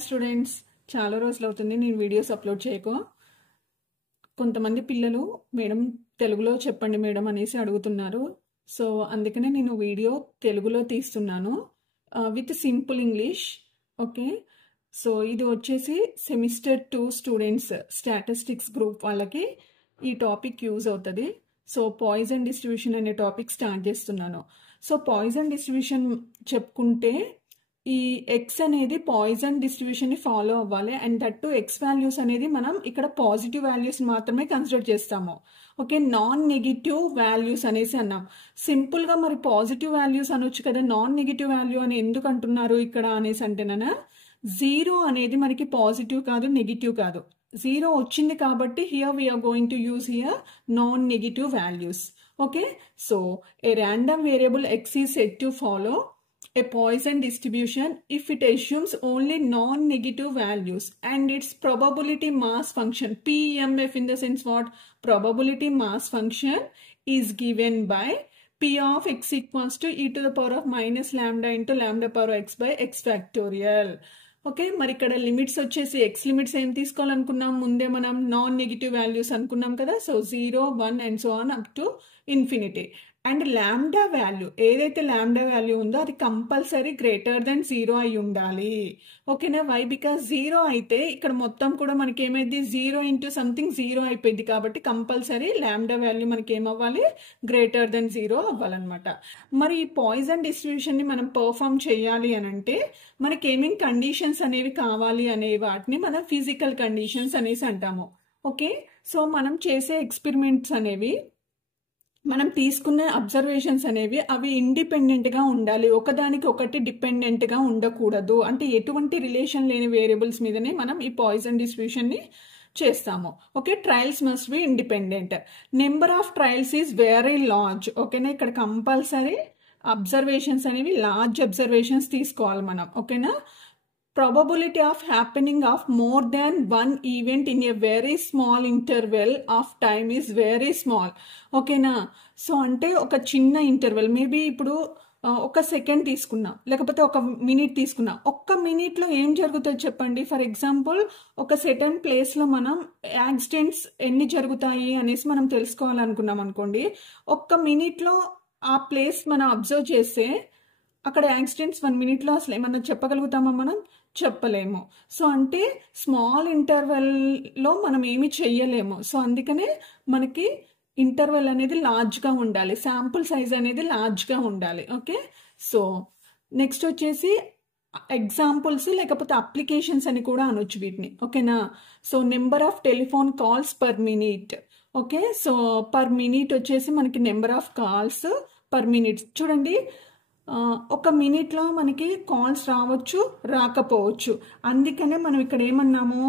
Hi students, చాలా రోజులు అవుతుంది నేను వీడియోస్ అప్లోడ్ చేయక. కొంతమంది పిల్లలు మేడం తెలుగులో చెప్పండి మేడం అనేసి అడుగుతున్నారు. సో అందుకనే నేను వీడియో తెలుగులో తీస్తున్నాను with simple English. Okay, so ఇది వచ్చేసి సెమిస్టర్ 2 స్టూడెంట్స్ స్టాటిస్టిక్స్ గ్రూప్ వాళ్ళకి ఈ టాపిక్ యూజ్ అవుతుంది. సో పాయిజన్ డిస్ట్రిబ్యూషన్ అనే టాపిక్ స్టార్ట్ చేస్తున్నాను. సో పాయిజన్ డిస్ట్రిబ్యూషన్ చెప్పుకుంటే ఈ ఎక్స్ అనేది పాయిజన్ డిస్ట్రిబ్యూషన్ ని ఫాలో అవ్వాలి. And that to X values అనేది మనం ఇక్కడ పాజిటివ్ వాల్యూస్ మాత్రమే కన్సిడర్ చేస్తాము. ఓకే, నాన్ నెగిటివ్ వాల్యూస్ అనేసి అన్నాం. సింపుల్ గా మరి పాజిటివ్ వాల్యూస్ అనొచ్చు కదా, నాన్ నెగిటివ్ వాల్యూ అని ఎందుకు అంటున్నారు ఇక్కడ అనేసి అంటేనా, జీరో అనేది మనకి పాజిటివ్ కాదు, నెగిటివ్ కాదు. జీరో వచ్చింది కాబట్టి here we are going to use here non negative values. Okay, so a random variable X is said to follow a Poisson distribution if it assumes only non-negative values and its probability mass function PMF, in the sense what, probability mass function is given by P of x equals to e to the power of minus lambda into lambda power x by x factorial. Okay, మరి ఇక్కడ limits వచ్చేసి X limits ఏం తీసుకోవాలనుకున్నాం, ముందే మనం non negative values అనుకున్నాం కదా. So 0, 1 and so on up to infinity. And ల్యాండా value ఏదైతే ల్యాండా వాల్యూ ఉందో అది కంపల్సరీ గ్రేటర్ దెన్ 0 అయి ఉండాలి. ఓకేనా, వై? బికాస్ 0 అయితే ఇక్కడ మొత్తం కూడా మనకి ఏమైంది, 0 ఇంటూ సంథింగ్ 0 అయిపోయింది. కాబట్టి కంపల్సరీ ల్యాండా వాల్యూ మనకి ఏమవ్వాలి, గ్రేటర్ దెన్ 0 అవ్వాలన్నమాట. మరి ఈ పాయిజన్ డిస్ట్రిబ్యూషన్ ని మనం పర్ఫామ్ చేయాలి అని అంటే మనకి ఏమేమి కండిషన్స్ అనేవి కావాలి అనే వాటిని మనం ఫిజికల్ కండిషన్స్ అనేసి అంటాము. ఓకే, సో మనం చేసే ఎక్స్పెరిమెంట్స్ అనేవి, మనం తీసుకునే అబ్జర్వేషన్స్ అనేవి అవి ఇండిపెండెంట్ గా ఉండాలి, ఒకదానికి ఒకటి డిపెండెంట్ గా ఉండకూడదు. అంటే ఎటువంటి రిలేషన్ లేని వేరియబుల్స్ మీదనే మనం ఈ పాయిజన్ డిస్ట్రిబ్యూషన్ ని చేస్తాము. Okay, trials must be independent. Number of trials is very large. ఓకేనా, ఇక్కడ కంపల్సరీ అబ్జర్వేషన్స్ అనేవి లార్జ్ అబ్జర్వేషన్స్ తీసుకోవాలి మనం. ఓకేనా, probability of happening of more than one event in a very small interval of time is very small. ఓకేనా, so అంటే ఒక చిన్న ఇంటర్వెల్, మేబీ ఇప్పుడు ఒక సెకండ్ తీసుకున్నా లేకపోతే ఒక మినిట్ తీసుకున్నా, ఒక్క మినిట్లో ఏం జరుగుతుంది చెప్పండి. ఫర్ ఎగ్జాంపుల్ ఒక సెటన్ ప్లేస్లో మనం యాక్సిడెంట్స్ ఎన్ని జరుగుతాయి అనేసి మనం తెలుసుకోవాలనుకున్నాం అనుకోండి, ఒక్క మినిట్లో ఆ ప్లేస్ మనం అబ్జర్వ్ చేస్తే అక్కడ యాక్సిడెంట్స్ 1 మినిట్లో అసలు ఏమన్నా చెప్పగలుగుతామా మనం? చెప్పలేము. సో అంటే స్మాల్ ఇంటర్వెల్లో మనం ఏమి చెయ్యలేము. సో అందుకనే మనకి ఇంటర్వెల్ అనేది లార్జ్గా ఉండాలి, శాంపుల్ సైజ్ అనేది లార్జ్గా ఉండాలి. ఓకే, సో నెక్స్ట్ వచ్చేసి ఎగ్జాంపుల్స్ లేకపోతే అప్లికేషన్స్ అని కూడా అనొచ్చు వీటిని. ఓకేనా, so number of telephone calls per minute. Okay, so per minute వచ్చేసి మనకి number of calls per minute. చూడండి, ఒక మినిట్లో మనకి కాల్స్ రావచ్చు, రాకపోవచ్చు. అందుకనే మనం ఇక్కడ ఏమన్నాము,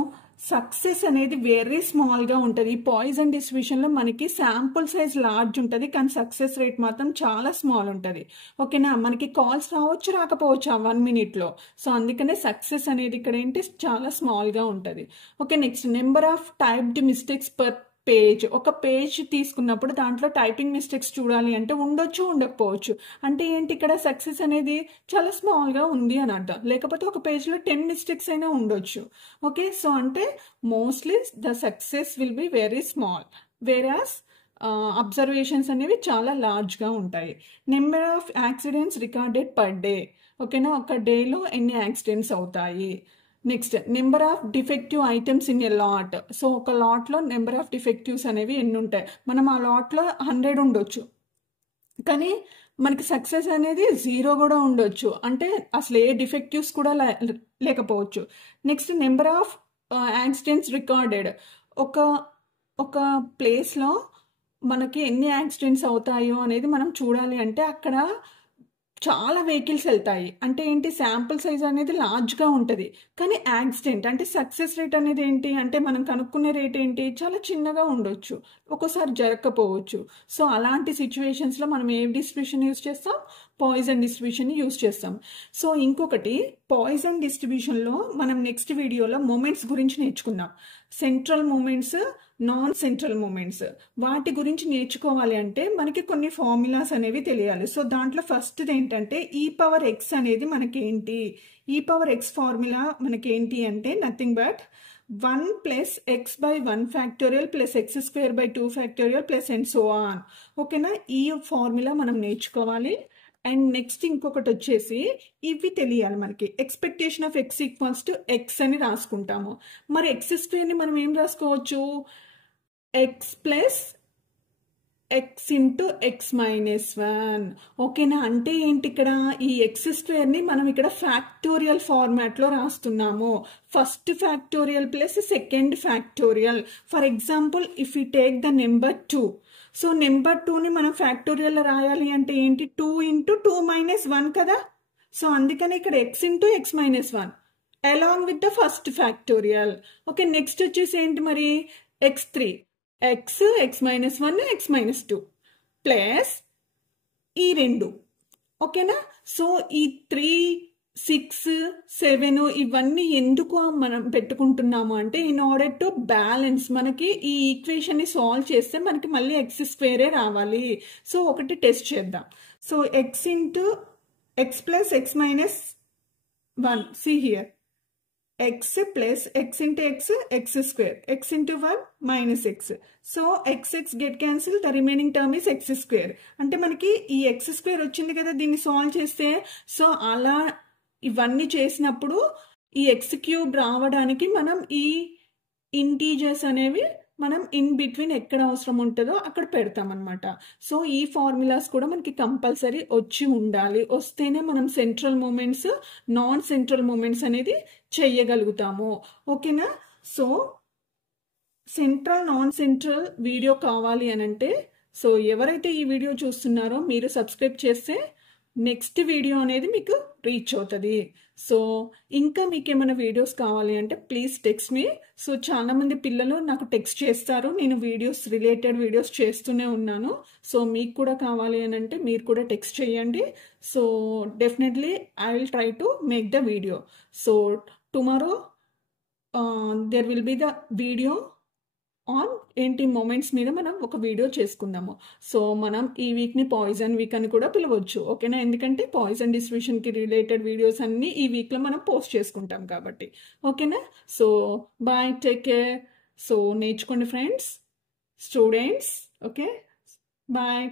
సక్సెస్ అనేది వెరీ స్మాల్గా ఉంటుంది. ఈ పాయిజన్ డిస్ట్రిబ్యూషన్లో మనకి శాంపుల్ సైజ్ లార్జ్ ఉంటుంది, కానీ సక్సెస్ రేట్ మాత్రం చాలా స్మాల్ ఉంటుంది. ఓకేనా, మనకి కాల్స్ రావచ్చు, రాకపోవచ్చు ఆ 1 మినిట్లో. సో అందుకనే సక్సెస్ అనేది ఇక్కడ ఏంటి, చాలా స్మాల్గా ఉంటుంది. Okay, next number of typed mistakes per page. ఒక పేజ్ తీసుకున్నప్పుడు దాంట్లో టైపింగ్ మిస్టేక్స్ చూడాలి అంటే ఉండొచ్చు, ఉండకపోవచ్చు. అంటే ఏంటి, ఇక్కడ సక్సెస్ అనేది చాలా స్మాల్గా ఉంది అని అర్థం. లేకపోతే ఒక పేజ్లో 10 మిస్టేక్స్ అయినా ఉండొచ్చు. ఓకే, సో అంటే mostly the success will be very small, వేరాస్ observations అనేవి చాలా లార్జ్గా ఉంటాయి. Number of accidents recorded per day. ఓకేనా, ఒక డేలో ఎన్ని యాక్సిడెంట్స్ అవుతాయి. Next number of defective items in a lot. So ఒక లాట్లో నెంబర్ ఆఫ్ డిఫెక్టివ్స్ అనేవి ఎన్ని ఉంటాయి, మనం ఆ లాట్లో 100 ఉండొచ్చు, కానీ మనకి సక్సెస్ అనేది 0 కూడా ఉండొచ్చు. అంటే అసలు ఏ డిఫెక్టివ్స్ కూడా లేకపోవచ్చు. Next number of accidents recorded. ఒక ప్లేస్లో మనకి ఎన్ని యాక్సిడెంట్స్ అవుతాయో అనేది మనం చూడాలి అంటే అక్కడ చాలా వెహికల్స్ వెళ్తాయి. అంటే ఏంటి, శాంపుల్ సైజ్ అనేది లార్జ్గా ఉంటుంది, కానీ యాక్సిడెంట్ అంటే సక్సెస్ రేట్ అనేది ఏంటి అంటే మనం కనుక్కునే రేట్ ఏంటి, చాలా చిన్నగా ఉండొచ్చు, ఒక్కోసారి జరగకపోవచ్చు. సో అలాంటి సిచ్యువేషన్స్లో మనం ఏ డిస్ట్రిబ్యూషన్ యూజ్ చేస్తాం, పాయిజన్ డిస్ట్రిబ్యూషన్ని యూజ్ చేస్తాం. సో ఇంకొకటి పాయిజన్ డిస్ట్రిబ్యూషన్లో మనం నెక్స్ట్ వీడియోలో మూమెంట్స్ గురించి నేర్చుకుందాం. Central moments, non central moments, వాటి గురించి నేర్చుకోవాలి అంటే మనకి కొన్ని ఫార్ములాస్ అనేవి తెలియాలి. సో దాంట్లో ఫస్ట్ది ఏంటంటే e⁻x అనేది మనకేంటి, e⁻x ఫార్ములా మనకేంటి అంటే nothing but 1 + x by 1 factorial plus x square by 2 factorial plus and so on. ఓకేనా, ఈ ఫార్ములా మనం నేర్చుకోవాలి. అండ్ నెక్స్ట్ ఇంకొకటి వచ్చేసి ఇవి తెలియాలి మనకి. Expectation of x equals to x అని రాసుకుంటాము. మరి x స్క్వేర్ని మనం ఏం రాసుకోవచ్చు, x plus x into x minus 1. ఓకేనా, అంటే ఏంటి ఇక్కడ ఈ ఎక్స్ స్క్వేర్ని మనం ఇక్కడ ఫ్యాక్టోరియల్ ఫార్మాట్లో రాస్తున్నాము. First factorial plus second factorial. For example if you take the number 2, so number 2ని మనం ఫ్యాక్టోరియల్ రాయాలి అంటే ఏంటి, 2 ఇంటూ 2 మైనస్ 1 కదా. సో అందుకని ఇక్కడ x into x minus 1 along with the first factorial. Okay, next వచ్చేసి ఏంటి మరి, x3, x minus 1 x minus 2 plus ఈ 2. ఓకేనా, సో ఈ 3, 6, 7 ఇవన్నీ ఎందుకు మనం పెట్టుకుంటున్నాము అంటే ఇన్ ఆర్డర్ టు బ్యాలెన్స్. మనకి ఈ ఈక్వేషన్ని సాల్వ్ చేస్తే మనకి మళ్ళీ x స్క్వేరే రావాలి. సో ఒకటి టెస్ట్ చేద్దాం. So x into x plus x minus 1, see here, x plus x into x, x square, x into 1 minus x. So x get cancelled, the remaining term is x square. అంటే మనకి ఈ x square వచ్చింది కదా, దీన్ని solve చేస్తే so అలా ఇవన్నీ చేసినప్పుడు ఈ x క్యూబ్ రావడానికి మనం ఈ ఇంటీజర్స్ అనేవి మనం ఇన్ బిట్వీన్ ఎక్కడ అవసరం ఉంటుందో అక్కడ పెడతామన్నమాట. సో ఈ ఫార్ములాస్ కూడా మనకి కంపల్సరీ వచ్చి ఉండాలి. వస్తేనే మనం central moments, non central moments అనేది చెయ్యగలుగుతాము. ఓకేనా, so central non central video కావాలి అని అంటే సో ఎవరైతే ఈ వీడియో చూస్తున్నారో మీరు సబ్స్క్రైబ్ చేస్తే నెక్స్ట్ వీడియో అనేది మీకు రీచ్ అవుతుంది. సో ఇంకా మీకు ఏమైనా వీడియోస్ కావాలి అంటే ప్లీజ్ టెక్స్ట్ మీ. సో చాలామంది పిల్లలు నాకు టెక్స్ట్ చేస్తారు, నేను వీడియోస్ రిలేటెడ్ వీడియోస్ చేస్తూనే ఉన్నాను. సో మీకు కూడా కావాలి అని అంటే మీరు కూడా టెక్స్ట్ చేయండి. So definitely I will try to make the video. So tomorrow there will be the video on ఏంటి మూమెంట్స్ మీద మనం ఒక వీడియో చేసుకుందాము. సో మనం ఈ వీక్ని పాయిజన్ వీక్ అని కూడా పిలవచ్చు. ఓకేనా, ఎందుకంటే పాయిజన్ డిస్ట్రిబ్యూషన్కి రిలేటెడ్ వీడియోస్ అన్నీ ఈ వీక్లో మనం పోస్ట్ చేసుకుంటాం కాబట్టి. ఓకేనా, so bye, take care. So నేర్చుకోండి ఫ్రెండ్స్, స్టూడెంట్స్. Okay, bye.